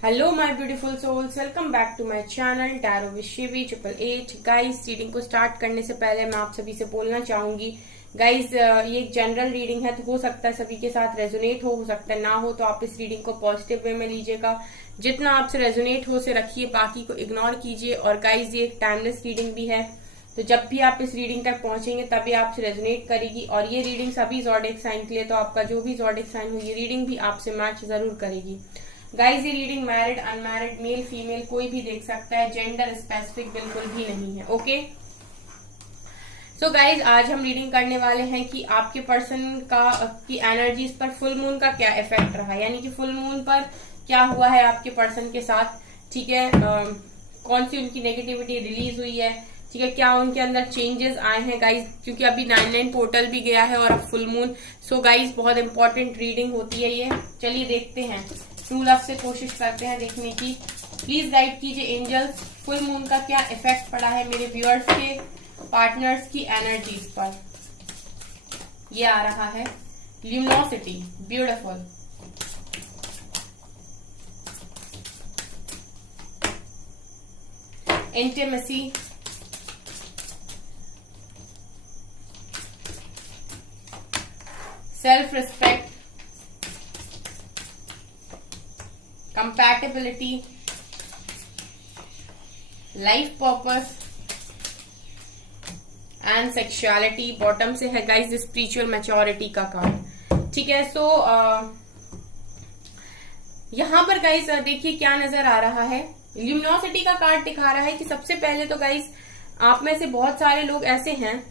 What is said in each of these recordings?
Hello my beautiful souls, welcome back to my channel tarot with Shivi 888। Guys, reading को start करने से पहले मैं आप सभी से बोलना चाहूंगी गाइस, ये एक जनरल रीडिंग है, तो हो सकता है सभी के साथ रेजोनेट हो सकता है ना हो, तो आप इस रीडिंग को पॉजिटिव वे में लीजिएगा। जितना आपसे रेजोनेट हो से रखिए, बाकी को इग्नोर कीजिए। और गाइस, ये एक टाइमलेस रीडिंग भी है, तो जब भी आप इस रीडिंग तक पहुंचेंगे तभी आपसे रेजोनेट करेगी। और ये रीडिंग सभी ज़ोडिएक साइन के लिए, तो आपका जो भी ज़ोडिएक साइन हो ये रीडिंग भी आपसे मैच जरूर करेगी। गाइज, ये reading married, unmarried, male female कोई भी देख सकता है, जेंडर स्पेसिफिक बिल्कुल भी नहीं है। ओके, सो गाइज, आज हम रीडिंग करने वाले हैं कि आपके पर्सन की एनर्जीज पर फुल मून का क्या इफेक्ट रहा, यानी कि फुल मून पर क्या हुआ है आपके पर्सन के साथ। ठीक है, कौन सी उनकी नेगेटिविटी रिलीज हुई है, ठीक है, क्या उनके अंदर चेंजेस आए हैं गाइज, क्योंकि अभी 9/9 पोर्टल भी गया है और अब फुल मून। सो गाइज, बहुत इंपॉर्टेंट रीडिंग होती है ये। चलिए देखते हैं, ट्रू लव से कोशिश करते हैं देखने की। प्लीज गाइड कीजिए एंजल्स, फुल मून का क्या इफेक्ट पड़ा है मेरे व्यूअर्स के पार्टनर्स की एनर्जीज पर। ये आ रहा है luminosity, beautiful, intimacy, self respect, compatibility, life purpose and sexuality. Bottom से है गाइस स्पिरिचुअल मैच्योरिटी का कार्ड। ठीक है, सो यहां पर गाइस देखिए क्या नजर आ रहा है। ल्यूमिनोसिटी का कार्ड दिखा रहा है कि सबसे पहले तो गाइस, आप में से बहुत सारे लोग ऐसे हैं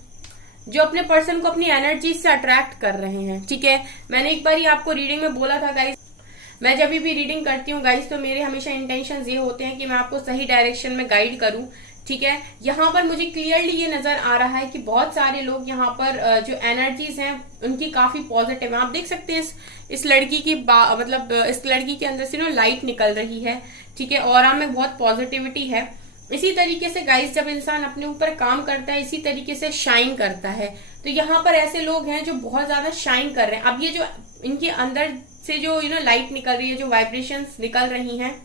जो अपने पर्सन को अपनी एनर्जी से अट्रैक्ट कर रहे हैं। ठीक है, मैंने एक बार ही आपको रीडिंग में बोला था गाइस, मैं जब भी रीडिंग करती हूँ गाइस, तो मेरे हमेशा इंटेंशंस ये होते हैं कि मैं आपको सही डायरेक्शन में गाइड करूं। ठीक है, यहाँ पर मुझे क्लियरली ये नजर आ रहा है कि बहुत सारे लोग यहाँ पर जो एनर्जीज हैं उनकी काफी पॉजिटिव है। आप देख सकते हैं इस लड़की की मतलब इस लड़की के अंदर से ना लाइट निकल रही है। ठीक है, और में बहुत पॉजिटिविटी है। इसी तरीके से गाइस, जब इंसान अपने ऊपर काम करता है इसी तरीके से शाइन करता है। तो यहाँ पर ऐसे लोग हैं जो बहुत ज्यादा शाइन कर रहे हैं। अब ये जो इनके अंदर से जो लाइट निकल रही है, जो वाइब्रेशंस निकल रही हैं,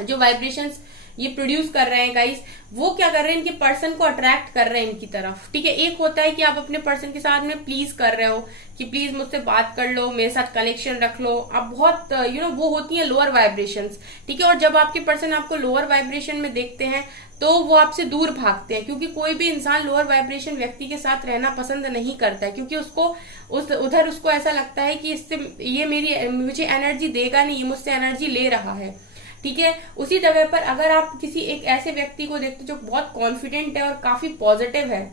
जो वाइब्रेशंस ये प्रोड्यूस कर रहे हैं गाइस, वो क्या कर रहे हैं, इनके पर्सन को अट्रैक्ट कर रहे हैं इनकी तरफ। ठीक है, एक होता है कि आप अपने पर्सन के साथ में प्लीज कर रहे हो कि प्लीज मुझसे बात कर लो, मेरे साथ कनेक्शन रख लो, आप बहुत वो होती है लोअर वाइब्रेशंस। ठीक है, और जब आपके पर्सन आपको लोअर वाइब्रेशन में देखते हैं तो वो आपसे दूर भागते हैं, क्योंकि कोई भी इंसान लोअर वाइब्रेशन व्यक्ति के साथ रहना पसंद नहीं करता है, क्योंकि उसको उधर उसको ऐसा लगता है कि इससे ये मुझे एनर्जी देगा नहीं, ये मुझसे एनर्जी ले रहा है। ठीक है, उसी जगह पर अगर आप किसी एक ऐसे व्यक्ति को देखते जो बहुत कॉन्फिडेंट है और काफी पॉजिटिव है,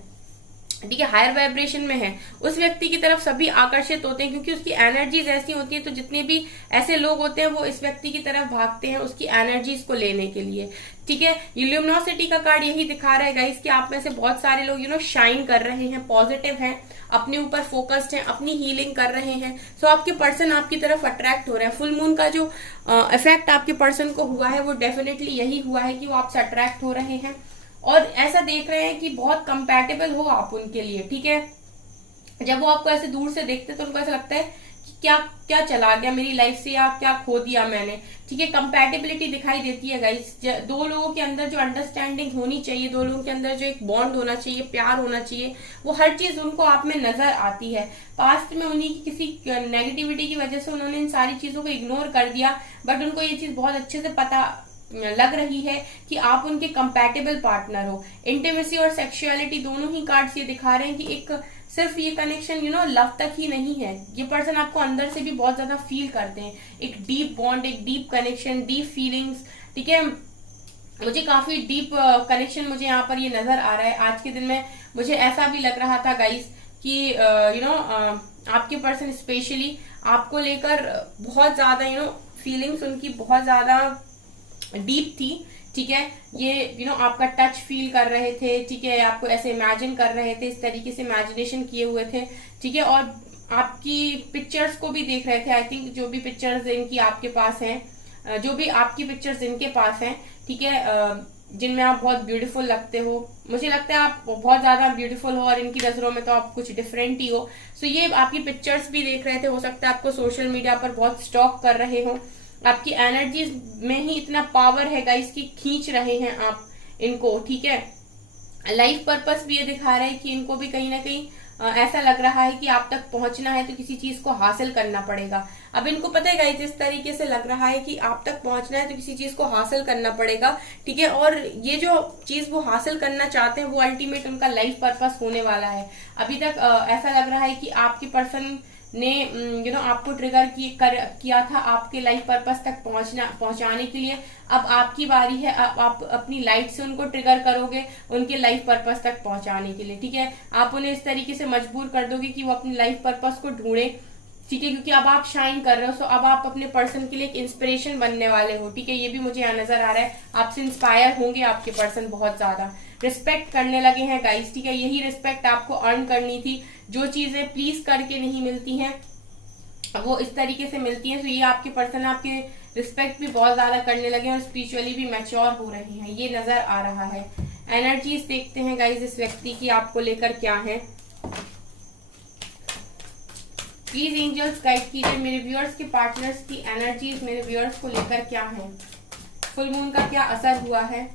ठीक है, हायर वाइब्रेशन में है, उस व्यक्ति की तरफ सभी आकर्षित होते हैं, क्योंकि उसकी एनर्जीज ऐसी होती है। तो जितने भी ऐसे लोग होते हैं वो इस व्यक्ति की तरफ भागते हैं उसकी एनर्जीज को लेने के लिए। ठीक है, ल्यूमिनोसिटी का कार्ड यही दिखा रहा है गाइस कि आप में से बहुत सारे लोग शाइन कर रहे हैं, पॉजिटिव हैं, अपने ऊपर फोकस्ड हैं, अपनी हीलिंग कर रहे हैं। सो आपके पर्सन आपकी तरफ अट्रैक्ट हो रहे हैं। फुल मून का जो इफेक्ट आपके पर्सन को हुआ है वो डेफिनेटली यही हुआ है कि वो आपसे अट्रैक्ट हो रहे हैं और ऐसा देख रहे हैं कि बहुत कंपैटिबल हो आप उनके लिए। ठीक है, जब वो आपको ऐसे दूर से देखते तो उनको ऐसा लगता है कि क्या क्या चला गया मेरी लाइफ से, या क्या खो दिया मैंने। ठीक है, कंपैटिबिलिटी दिखाई देती है गाइस। दो लोगों के अंदर जो अंडरस्टैंडिंग होनी चाहिए, दो लोगों के अंदर जो एक बॉन्ड होना चाहिए, प्यार होना चाहिए, वो हर चीज उनको आप में नजर आती है। पास्ट में उन्हीं की किसी नेगेटिविटी की वजह से उन्होंने इन सारी चीजों को इग्नोर कर दिया, बट उनको ये चीज बहुत अच्छे से पता लग रही है कि आप उनके कंपैटिबल पार्टनर हो। इंटीमेसी और सेक्सुअलिटी दोनों ही कार्ड्स ये दिखा रहे हैं कि एक सिर्फ ये कनेक्शन लव तक ही नहीं है, ये पर्सन आपको अंदर से भी बहुत ज्यादा फील करते हैं, एक डीप बॉन्ड, एक डीप कनेक्शन, डीप फीलिंग्स। ठीक है, मुझे काफी डीप कनेक्शन मुझे यहाँ पर ये नजर आ रहा है। आज के दिन में मुझे ऐसा भी लग रहा था गाइस कि आपके पर्सन स्पेशली आपको लेकर बहुत ज्यादा फीलिंग्स उनकी बहुत ज्यादा डीप थी। ठीक है, ये आपका टच फील कर रहे थे। ठीक है, आपको ऐसे इमेजिन कर रहे थे, इस तरीके से इमेजिनेशन किए हुए थे। ठीक है, और आपकी पिक्चर्स को भी देख रहे थे। आई थिंक जो भी पिक्चर्स इनकी आपके पास हैं, जो भी आपकी पिक्चर्स इनके पास हैं, ठीक है, जिनमें आप बहुत ब्यूटीफुल लगते हो, मुझे लगता है आप बहुत ज्यादा ब्यूटीफुल हो और इनकी नजरों में तो आप कुछ डिफरेंट ही हो। सो ये आपकी पिक्चर्स भी देख रहे थे। हो सकता है आपको सोशल मीडिया पर बहुत स्टॉक कर रहे हो आपकी एनर्जी में ही इतना पावर है गाइस कि खींच रहे हैं आप इनको, ठीक है। लाइफ पर्पस भी ये दिखा रहा है कि इनको भी कहीं ना कहीं ऐसा लग रहा है कि आप तक पहुंचना है तो किसी चीज को हासिल करना पड़ेगा। अब इनको पता है गाइस, इस तरीके से लग रहा है कि आप तक पहुंचना है तो किसी चीज को हासिल करना पड़ेगा, ठीक है। और ये जो चीज वो हासिल करना चाहते हैं वो अल्टीमेट उनका लाइफ पर्पस होने वाला है। अभी तक ऐसा लग रहा है कि आपकी पर्सन ने आपको ट्रिगर किया था आपके लाइफ पर्पस तक पहुंचाने के लिए। अब आपकी बारी है, आप अपनी लाइट से उनको ट्रिगर करोगे उनके लाइफ पर्पस तक पहुंचाने के लिए, ठीक है। आप उन्हें इस तरीके से मजबूर कर दोगे कि वो अपनी लाइफ पर्पस को ढूंढे, ठीक है, क्योंकि अब आप शाइन कर रहे हो। सो अब आप अपने पर्सन के लिए एक इंस्पिरेशन बनने वाले हो, ठीक है। ये भी मुझे यहाँ नजर आ रहा है, आपसे इंस्पायर होंगे आपके पर्सन बहुत ज्यादा, रिस्पेक्ट करने लगे हैं गाइस, ठीक है। यही रिस्पेक्ट आपको अर्न करनी थी। जो चीजें प्लीज करके नहीं मिलती हैं वो इस तरीके से मिलती हैं। तो ये आपके पर्सन आपके रिस्पेक्ट भी बहुत ज्यादा करने लगे हैं और स्पिरिचुअली भी मैच्योर हो रहे हैं, ये नजर आ रहा है। एनर्जीज देखते हैं गाइस इस व्यक्ति की आपको लेकर क्या है। प्लीज एंजल्स गाइड कीजिए मेरे व्यूअर्स के पार्टनर्स की एनर्जीज मेरे व्यूअर्स को लेकर क्या है। फुल मून का क्या असर हुआ है।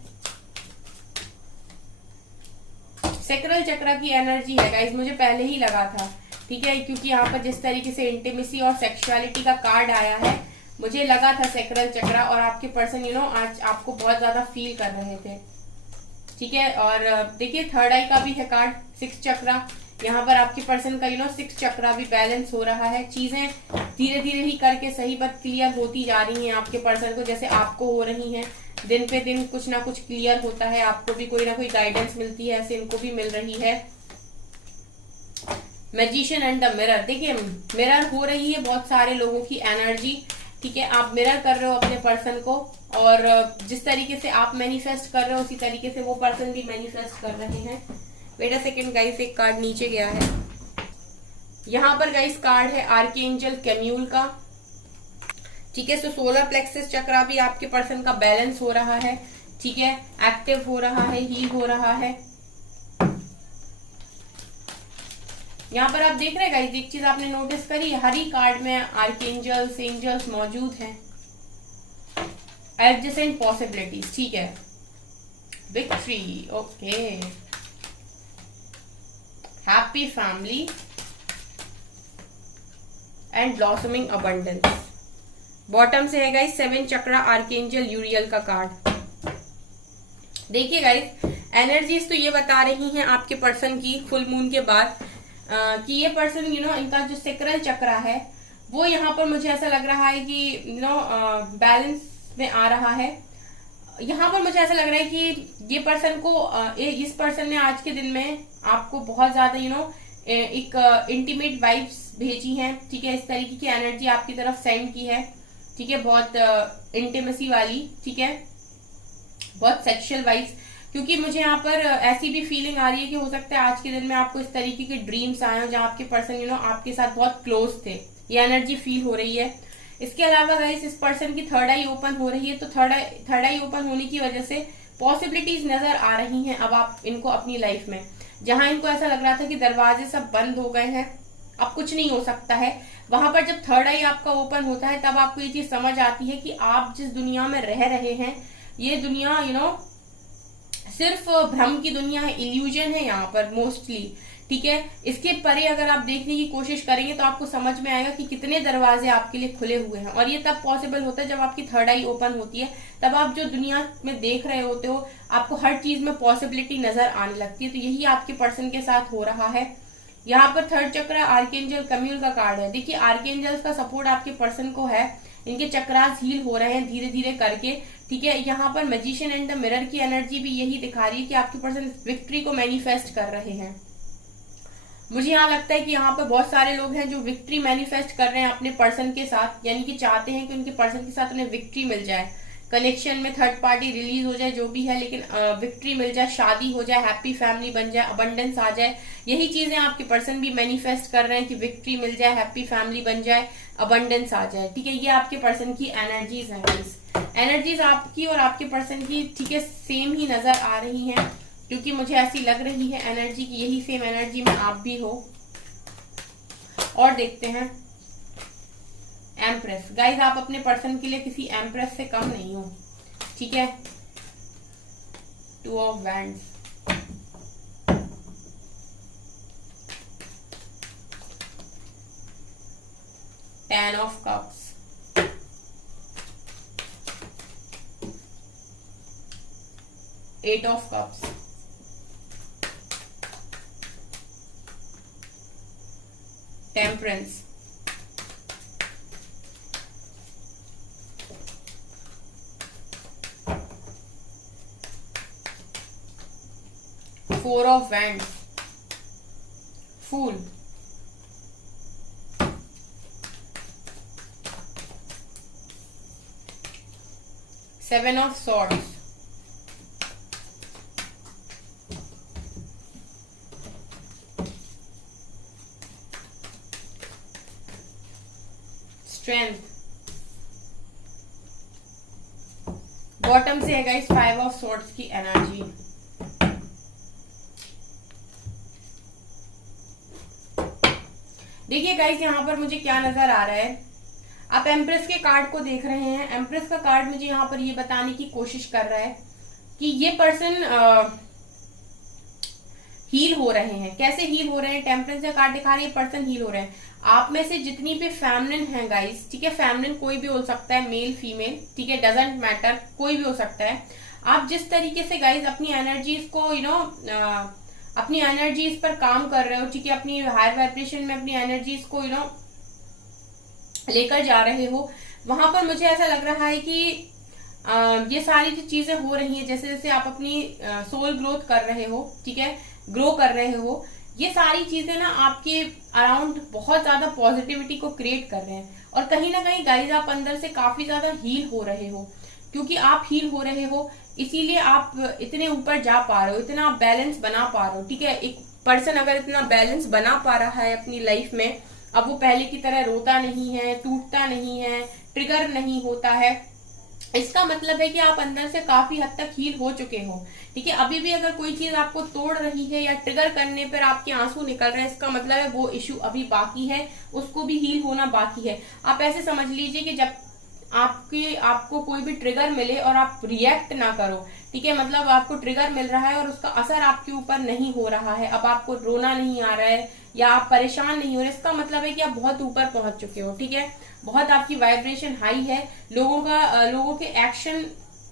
सेक्रल चक्र की एनर्जी है गाइस, मुझे पहले ही लगा था, ठीक है, क्योंकि यहाँ पर जिस तरीके से इंटीमेसी और सेक्सुअलिटी का कार्ड आया है मुझे लगा था सेक्रल चक्र। और आपके पर्सन आज आपको बहुत ज्यादा फील कर रहे थे, ठीक है। और देखिए थर्ड आई का भी है कार्ड, 6 चक्र। यहाँ पर आपके पर्सन का 6 चक्र भी बैलेंस हो रहा है। चीजें धीरे धीरे ही करके सही बात क्लियर होती जा रही हैं आपके पर्सन को, जैसे आपको हो रही हैं। दिन पे दिन कुछ ना कुछ क्लियर होता है, आपको भी कोई ना कोई गाइडेंस मिलती है, ऐसे इनको भी मिल रही है। मैजिशियन एंड द मिरर, देखिए मिरर हो रही है बहुत सारे लोगों की एनर्जी, ठीक है। आप मिरर कर रहे हो अपने पर्सन को और जिस तरीके से आप मैनिफेस्ट कर रहे हो उसी तरीके से वो पर्सन भी मैनिफेस्ट कर रहे हैं। वेट अ सेकेंड गाइस, एक कार्ड नीचे गया है। यहाँ पर गाइस कार्ड है आर्कएंजल कैम्यूल का, ठीक है। सो सोलर प्लेक्सस चक्र भी आपके पर्सन का बैलेंस हो रहा है, ठीक है, एक्टिव हो रहा है, हील हो रहा है। यहाँ पर आप देख रहे हैं गाइस, एक चीज आपने नोटिस करी, हर ही कार्ड में आर्कएंजल्स एंजल्स मौजूद हैं। एडजेसेंट पॉसिबिलिटीज, ठीक है। Victory, okay, happy family and blossoming abundance. Bottom से है गाइस 7 चक्र आर्कएंजल यूरियल का कार्ड। देखिए गाइस एनर्जीज तो ये बता रही हैं आपके पर्सन की फुल मून के बाद कि ये पर्सन इनका जो सेक्रल चक्र है वो यहाँ पर मुझे ऐसा लग रहा है कि बैलेंस में आ रहा है। यहाँ पर मुझे ऐसा लग रहा है कि ये पर्सन को इस पर्सन ने आज के दिन में आपको बहुत ज्यादा एक इंटीमेट वाइब्स भेजी हैं, ठीक है। इस तरीके की एनर्जी आपकी तरफ सेंड की है, ठीक है, बहुत इंटीमेसी वाली, ठीक है, बहुत सेक्सुअल वाइब्स। क्योंकि मुझे यहाँ पर ऐसी भी फीलिंग आ रही है कि हो सकता है आज के दिन में आपको इस तरीके के ड्रीम्स आए हो जहाँ आपके पर्सन आपके साथ बहुत क्लोज थे, ये एनर्जी फील हो रही है। इसके अलावा गाइस इस पर्सन की थर्ड आई ओपन हो रही है, तो थर्ड आई ओपन होने की वजह से पॉसिबिलिटीज नजर आ रही हैं अब आप इनको अपनी लाइफ में। जहां इनको ऐसा लग रहा था कि दरवाजे सब बंद हो गए हैं, अब कुछ नहीं हो सकता है, वहां पर जब थर्ड आई आपका ओपन होता है तब आपको ये चीज समझ आती है कि आप जिस दुनिया में रह रहे हैं ये दुनिया सिर्फ भ्रम की दुनिया है, इल्यूजन है यहाँ पर मोस्टली, ठीक है। इसके परे अगर आप देखने की कोशिश करेंगे तो आपको समझ में आएगा कि कितने दरवाजे आपके लिए खुले हुए हैं। और ये तब पॉसिबल होता है जब आपकी थर्ड आई ओपन होती है, तब आप जो दुनिया में देख रहे होते हो आपको हर चीज में पॉसिबिलिटी नजर आने लगती है। तो यही आपके पर्सन के साथ हो रहा है। यहाँ पर थर्ड चक्र आर्कएंजल कैम्यूल का कार्ड है। देखिए आर्कएंजल्स का सपोर्ट आपके पर्सन को है, इनके चक्रास हील हो रहे हैं धीरे धीरे करके, ठीक है। यहाँ पर मैजिशियन एंड द मिरर की एनर्जी भी यही दिखा रही है कि आपके पर्सन विक्ट्री को मैनिफेस्ट कर रहे हैं। मुझे यहाँ लगता है कि यहाँ पर बहुत सारे लोग हैं जो विक्ट्री मैनिफेस्ट कर रहे हैं अपने पर्सन के साथ, यानी कि चाहते हैं कि उनके पर्सन के साथ उन्हें विक्ट्री मिल जाए, कनेक्शन में थर्ड पार्टी रिलीज हो जाए जो भी है, लेकिन विक्ट्री मिल जाए, शादी हो जाए, हैप्पी फैमिली बन जाए, अबंडेंस आ जाए। यही चीजें आपके पर्सन भी मैनिफेस्ट कर रहे हैं कि विक्ट्री मिल जाए, हैप्पी फैमिली बन जाए, अबंडेंस आ जाए, ठीक है। ये आपके पर्सन की एनर्जीज हैं। एनर्जीज आपकी और आपके पर्सन की, ठीक है, सेम ही नजर आ रही हैं, क्योंकि मुझे ऐसी लग रही है एनर्जी की यही सेम एनर्जी में आप भी हो। और देखते हैं एम्प्रेस। गाइज आप अपने पर्सन के लिए किसी एम्प्रेस से कम नहीं हो, ठीक है। 2 of wands, Ten of Cups, Eight of Cups, Temperance, Four of Wands, Fool, Seven of Swords, Strength, bottom से है गाइस 5 ऑफ सॉर्ड्स की एनर्जी। देखिए गाइस यहाँ पर मुझे क्या नजर आ रहा है, आप एम्प्रेस के कार्ड को देख रहे हैं। एम्प्रेस का कार्ड मुझे यहाँ पर ये बताने की कोशिश कर रहा है कि ये पर्सन हील हो रहे हैं। कैसे हील हो रहे हैं? टेम्परेंस का कार्ड दिखा रही है, पर्सन हील हो रहे हैं। आप में से जितनी भी फेमिनिन है गाइस, ठीक है, फेमिनिन कोई भी हो सकता है, मेल फीमेल, ठीक है, डजंट मैटर, कोई भी हो सकता है। आप जिस तरीके से गाइस अपनी एनर्जीज को अपनी एनर्जीज पर काम कर रहे हो, ठीक है, अपनी हाई वाइब्रेशन में अपनी एनर्जीज को लेकर जा रहे हो, वहां पर मुझे ऐसा लग रहा है कि ये सारी जो चीजें हो रही हैं, जैसे जैसे आप अपनी सोल ग्रोथ कर रहे हो, ठीक है, ग्रो कर रहे हो, ये सारी चीजें ना आपके अराउंड बहुत ज्यादा पॉजिटिविटी को क्रिएट कर रहे हैं। और कहीं ना कहीं गाइज आप अंदर से काफी ज्यादा हील हो रहे हो। क्योंकि आप हील हो रहे हो इसीलिए आप इतने ऊपर जा पा रहे हो, इतना आप बैलेंस बना पा रहे हो, ठीक है। एक पर्सन अगर इतना बैलेंस बना पा रहा है अपनी लाइफ में, अब वो पहले की तरह रोता नहीं है, टूटता नहीं है, ट्रिगर नहीं होता है, इसका मतलब है कि आप अंदर से काफी हद तक हील हो चुके हो, ठीक है। अभी भी अगर कोई चीज आपको तोड़ रही है या ट्रिगर करने पर आपके आंसू निकल रहे हैं, इसका मतलब है वो इश्यू अभी बाकी है, उसको भी हील होना बाकी है। आप ऐसे समझ लीजिए कि जब आपको कोई भी ट्रिगर मिले और आप रिएक्ट ना करो, ठीक है, मतलब आपको ट्रिगर मिल रहा है और उसका असर आपके ऊपर नहीं हो रहा है, अब आपको रोना नहीं आ रहा है या आप परेशान नहीं हो रहे, इसका मतलब है कि आप बहुत ऊपर पहुंच चुके हो, ठीक है, बहुत आपकी वाइब्रेशन हाई है। लोगों के एक्शन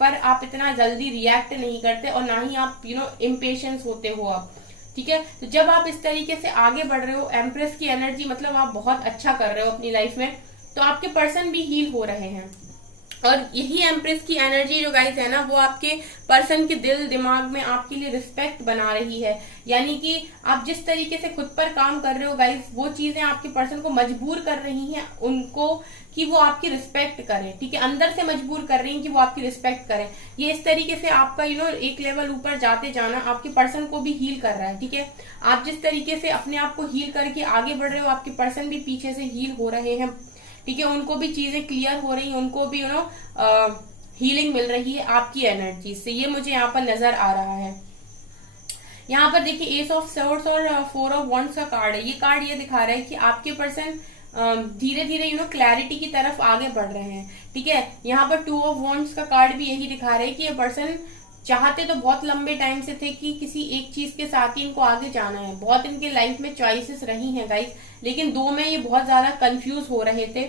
पर आप इतना जल्दी रिएक्ट नहीं करते और ना ही आप इम्पेशंस होते हो आप, ठीक है। तो जब आप इस तरीके से आगे बढ़ रहे हो, एम्प्रेस की एनर्जी मतलब आप बहुत अच्छा कर रहे हो अपनी लाइफ में, तो आपके पर्सन भी हील हो रहे हैं। और यही एम्प्रेस की एनर्जी जो गाइस है ना, वो आपके पर्सन के दिल दिमाग में आपके लिए रिस्पेक्ट बना रही है। यानी कि आप जिस तरीके से खुद पर काम कर रहे हो गाइस, वो चीजें आपके पर्सन को मजबूर कर रही हैं उनको कि वो आपकी रिस्पेक्ट करें, ठीक है, अंदर से मजबूर कर रही हैं कि वो आपकी रिस्पेक्ट करें। ये इस तरीके से आपका एक लेवल ऊपर जाते जाना आपके पर्सन को भी हील कर रहा है, ठीक है। आप जिस तरीके से अपने आप को हील करके आगे बढ़ रहे हो, आपके पर्सन भी पीछे से हील हो रहे हैं, ठीक है, उनको भी चीजें क्लियर हो रही है, उनको भी हीलिंग मिल रही है आपकी एनर्जी से। ये मुझे यहाँ पर नजर आ रहा है। यहाँ पर देखिए एस ऑफ सॉर्ड्स और 4 ऑफ वॉन्ड्स का कार्ड है। ये कार्ड ये दिखा रहा है कि आपके पर्सन धीरे धीरे क्लैरिटी की तरफ आगे बढ़ रहे हैं, ठीक है। यहाँ पर 2 ऑफ वॉन्ड्स का कार्ड भी यही दिखा रहा है कि ये पर्सन चाहते तो बहुत लंबे टाइम से थे कि किसी एक चीज के साथ ही इनको आगे जाना है। बहुत इनके लाइफ में चॉइसेस रही हैं गाइस, लेकिन दो में ये बहुत ज्यादा कंफ्यूज हो रहे थे,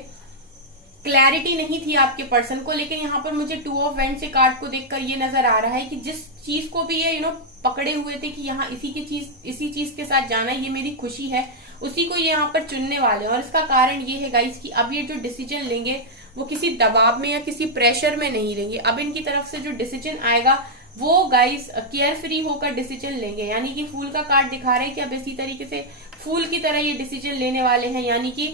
क्लैरिटी नहीं थी आपके पर्सन को। लेकिन यहाँ पर मुझे 2 ऑफ वैंड्स के कार्ड को देखकर ये नजर आ रहा है कि जिस चीज को भी ये पकड़े हुए थे कि यहाँ इसी चीज के साथ जाना है, ये मेरी खुशी है, उसी को ये यहाँ पर चुनने वाले हैं। और इसका कारण ये है गाइस कि अब ये जो डिसीजन लेंगे वो किसी दबाव में या किसी प्रेशर में नहीं लेंगे। अब इनकी तरफ से जो डिसीजन आएगा वो गाइस केयर फ्री होकर डिसीजन लेंगे। यानी कि फूल का कार्ड दिखा रहे हैं कि अब इसी तरीके से फूल की तरह ये डिसीजन लेने वाले हैं। यानी कि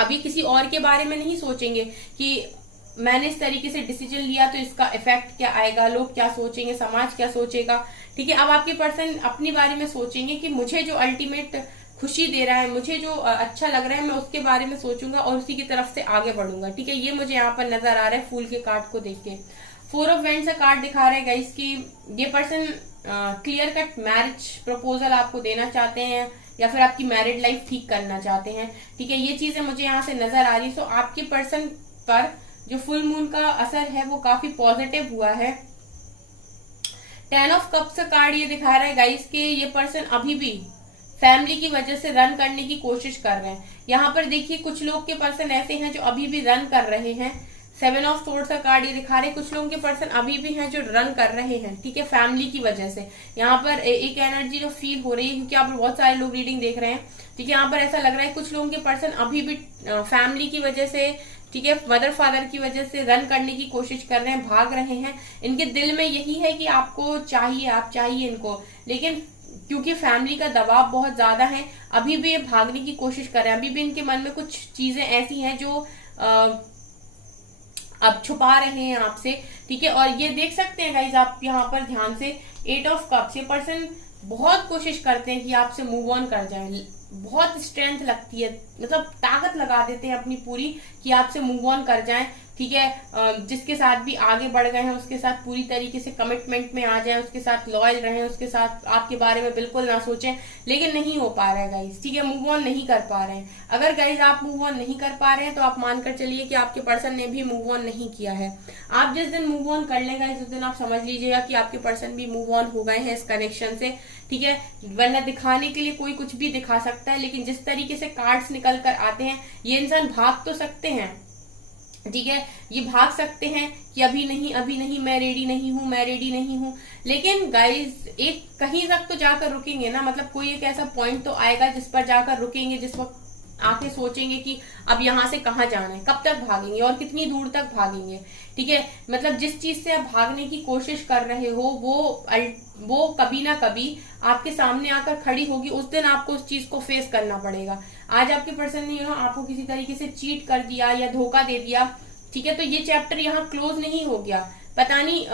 अभी किसी और के बारे में नहीं सोचेंगे कि मैंने इस तरीके से डिसीजन लिया तो इसका इफेक्ट क्या आएगा, लोग क्या सोचेंगे, समाज क्या सोचेगा, ठीक है। अब आपके पर्सन अपने बारे में सोचेंगे कि मुझे जो अल्टीमेट खुशी दे रहा है, मुझे जो अच्छा लग रहा है, मैं उसके बारे में सोचूंगा और उसी की तरफ से आगे बढ़ूंगा, ठीक है। ये मुझे यहाँ पर नजर आ रहा है फूल के कार्ड को देख के। 4 ऑफ वैंड्स का कार्ड दिखा रहा है गाइस कि ये person clear cut marriage proposal आपको देना चाहते हैं, या फिर आपकी मैरिड लाइफ ठीक करना चाहते हैं। ठीक है, ये चीजें मुझे यहाँ से नजर आ रही। सो आपके पर्सन पर जो फुल मून का असर है वो काफी पॉजिटिव हुआ है। 10 ऑफ कप्स का कार्ड ये दिखा रहा है गाइस कि ये पर्सन अभी भी फैमिली की वजह से रन करने की कोशिश कर रहे हैं। यहाँ पर देखिए कुछ लोग के पर्सन ऐसे हैं जो अभी भी रन कर रहे हैं। 7 ऑफ सोर्ड्स का कार्ड ये दिखा रहे हैं कुछ लोगों के पर्सन अभी भी हैं जो रन कर रहे हैं। ठीक है, फैमिली की वजह से। यहाँ पर एक एनर्जी जो फील हो रही है, क्योंकि आप बहुत सारे लोग रीडिंग देख रहे हैं। ठीक है, यहाँ पर ऐसा लग रहा है कुछ लोगों के पर्सन अभी भी फैमिली की वजह से, ठीक है, मदर फादर की वजह से रन करने की कोशिश कर रहे हैं, भाग रहे हैं। इनके दिल में यही है कि आपको चाहिए, आप चाहिए इनको, लेकिन क्योंकि फैमिली का दबाव बहुत ज्यादा है अभी भी ये भागने की कोशिश कर रहे हैं। अभी भी इनके मन में कुछ चीजें ऐसी हैं जो अब छुपा रहे हैं आपसे। ठीक है, और ये देख सकते हैं गाइज आप यहाँ पर ध्यान से 8 ऑफ कप्स, ये पर्सन बहुत कोशिश करते हैं कि आपसे मूव ऑन कर जाए। बहुत स्ट्रेंथ लगती है, मतलब ताकत लगा देते हैं अपनी पूरी कि आपसे मूव ऑन कर जाएं। ठीक है, जिसके साथ भी आगे बढ़ गए हैं उसके साथ पूरी तरीके से कमिटमेंट में आ जाएं, उसके साथ लॉयल रहें, उसके साथ आपके बारे में बिल्कुल ना सोचें, लेकिन नहीं हो पा रहा है गाइज। ठीक है, मूव ऑन नहीं कर पा रहे हैं। अगर गाइज आप मूव ऑन नहीं कर पा रहे हैं तो आप मानकर चलिए कि आपके पर्सन ने भी मूव ऑन नहीं किया है। आप जिस दिन मूव ऑन कर लेंगे उस दिन आप समझ लीजिएगा कि आपके पर्सन भी मूव ऑन हो गए हैं इस कनेक्शन से। ठीक है, वरना दिखाने के लिए कोई कुछ भी दिखा सकता है, लेकिन जिस तरीके से कार्ड्स निकल कर आते हैं ये इंसान भाग तो सकते हैं। ठीक है, ये भाग सकते हैं कि अभी नहीं, मैं रेडी नहीं हूं, लेकिन गाइज एक कहीं तक तो जाकर रुकेंगे ना। मतलब कोई एक ऐसा पॉइंट तो आएगा जिस पर जाकर रुकेंगे, जिस वक्त आके सोचेंगे कि अब यहाँ से कहाँ जाना है, कब तक भागेंगे और कितनी दूर तक भागेंगे। ठीक है, मतलब जिस चीज से आप भागने की कोशिश कर रहे हो वो कभी ना कभी आपके सामने आकर खड़ी होगी, उस दिन आपको उस चीज को फेस करना पड़ेगा। आज आपके पर्सन ने आपको किसी तरीके से चीट कर दिया या धोखा दे दिया। ठीक है, तो ये चैप्टर यहाँ क्लोज नहीं हो गया। पता नहीं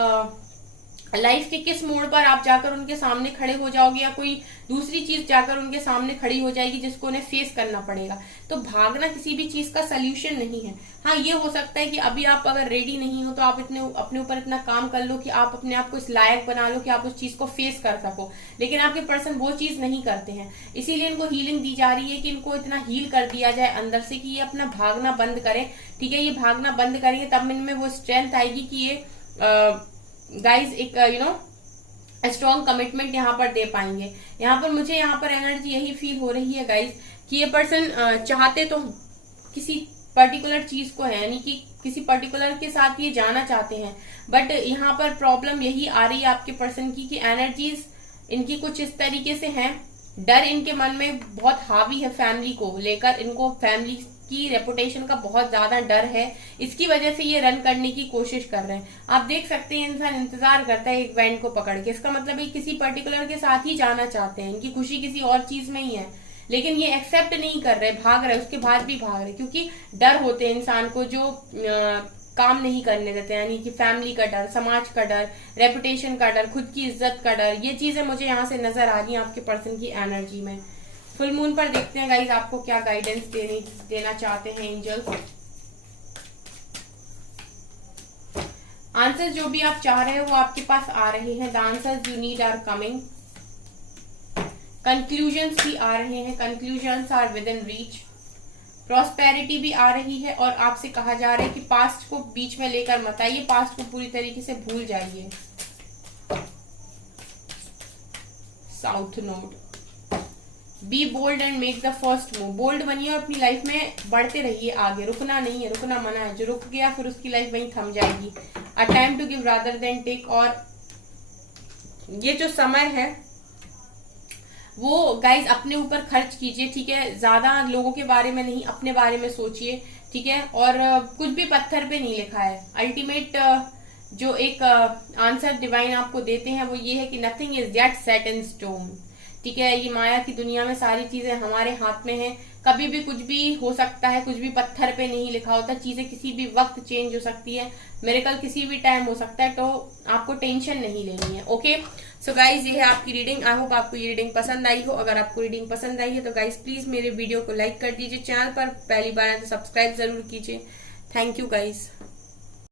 लाइफ के किस मोड़ पर आप जाकर उनके सामने खड़े हो जाओगे या कोई दूसरी चीज जाकर उनके सामने खड़ी हो जाएगी जिसको उन्हें फेस करना पड़ेगा। तो भागना किसी भी चीज का सल्यूशन नहीं है। हाँ, ये हो सकता है कि अभी आप अगर रेडी नहीं हो तो आप अपने ऊपर इतना काम कर लो कि आप अपने आप को इस लायक बना लो कि आप उस चीज को फेस कर सको, लेकिन आपके पर्सन वो चीज नहीं करते हैं। इसीलिए इनको हीलिंग दी जा रही है कि इनको इतना हील कर दिया जाए अंदर से कि ये अपना भागना बंद करें। ठीक है, ये भागना बंद करेंगे तब इनमें वो स्ट्रेंथ आएगी कि ये गाइज एक स्ट्रॉन्ग कमिटमेंट यहाँ पर दे पाएंगे। यहाँ पर मुझे यहाँ पर एनर्जी यही फील हो रही है गाइज कि ये पर्सन चाहते तो किसी पर्टिकुलर चीज को है, यानी कि किसी पर्टिकुलर के साथ ये जाना चाहते हैं, बट यहाँ पर प्रॉब्लम यही आ रही है आपके पर्सन की कि एनर्जीज इनकी कुछ इस तरीके से हैं। डर इनके मन में बहुत हावी है फैमिली को लेकर, इनको फैमिली की रेपुटेशन का बहुत ज्यादा डर है। इसकी वजह से ये रन करने की कोशिश कर रहे हैं। आप देख सकते हैं इंसान इंतजार करता है एक बैंड को पकड़ के, इसका मतलब ये किसी पर्टिकुलर के साथ ही जाना चाहते हैं, इनकी खुशी किसी और चीज में ही है, लेकिन ये एक्सेप्ट नहीं कर रहे, भाग रहे, उसके बाद भी भाग रहे, क्योंकि डर होते हैं इंसान को जो काम नहीं करने देते, यानी कि फैमिली का डर, समाज का डर, रेपुटेशन का डर, खुद की इज्जत का डर। ये चीजें मुझे यहाँ से नजर आ रही है आपके पर्सन की एनर्जी में। फुल मून पर देखते हैं गाइज आपको क्या गाइडेंस देना चाहते हैं एंजल्स। आंसर्स जो भी आप चाह रहे हो वो आपके पास आ रहे हैं। The answers you need are coming. Conclusions भी आ रहे हैं, conclusions are within reach. Prosperity भी आ रही है और आपसे कहा जा रहा है कि पास्ट को बीच में लेकर मत आइए, पास्ट को पूरी तरीके से भूल जाइए। South node, be bold and make the first move. Bold बनिए और अपनी लाइफ में बढ़ते रहिए आगे, रुकना नहीं है, रुकना मना है। जो रुक गया फिर उसकी लाइफ वहीं थम जाएगी। A time to give rather than take. और ये जो समय है वो गाइज अपने ऊपर खर्च कीजिए। ठीक है, ज्यादा लोगों के बारे में नहीं, अपने बारे में सोचिए। ठीक है, और कुछ भी पत्थर पे नहीं लिखा है। अल्टीमेट जो एक आंसर डिवाइन आपको देते हैं वो ये है कि nothing is that set in stone. ठीक है, ये माया की दुनिया में सारी चीजें हमारे हाथ में हैं, कभी भी कुछ भी हो सकता है, कुछ भी पत्थर पे नहीं लिखा होता। चीजें किसी भी वक्त चेंज हो सकती है, मिरेकल किसी भी टाइम हो सकता है, तो आपको टेंशन नहीं लेनी है। ओके, सो गाइज ये है आपकी रीडिंग। आई होप आपको ये रीडिंग पसंद आई हो। अगर आपको रीडिंग पसंद आई है तो गाइज प्लीज मेरे वीडियो को लाइक कर दीजिए, चैनल पर पहली बार है तो सब्सक्राइब जरूर कीजिए। Thank you guys.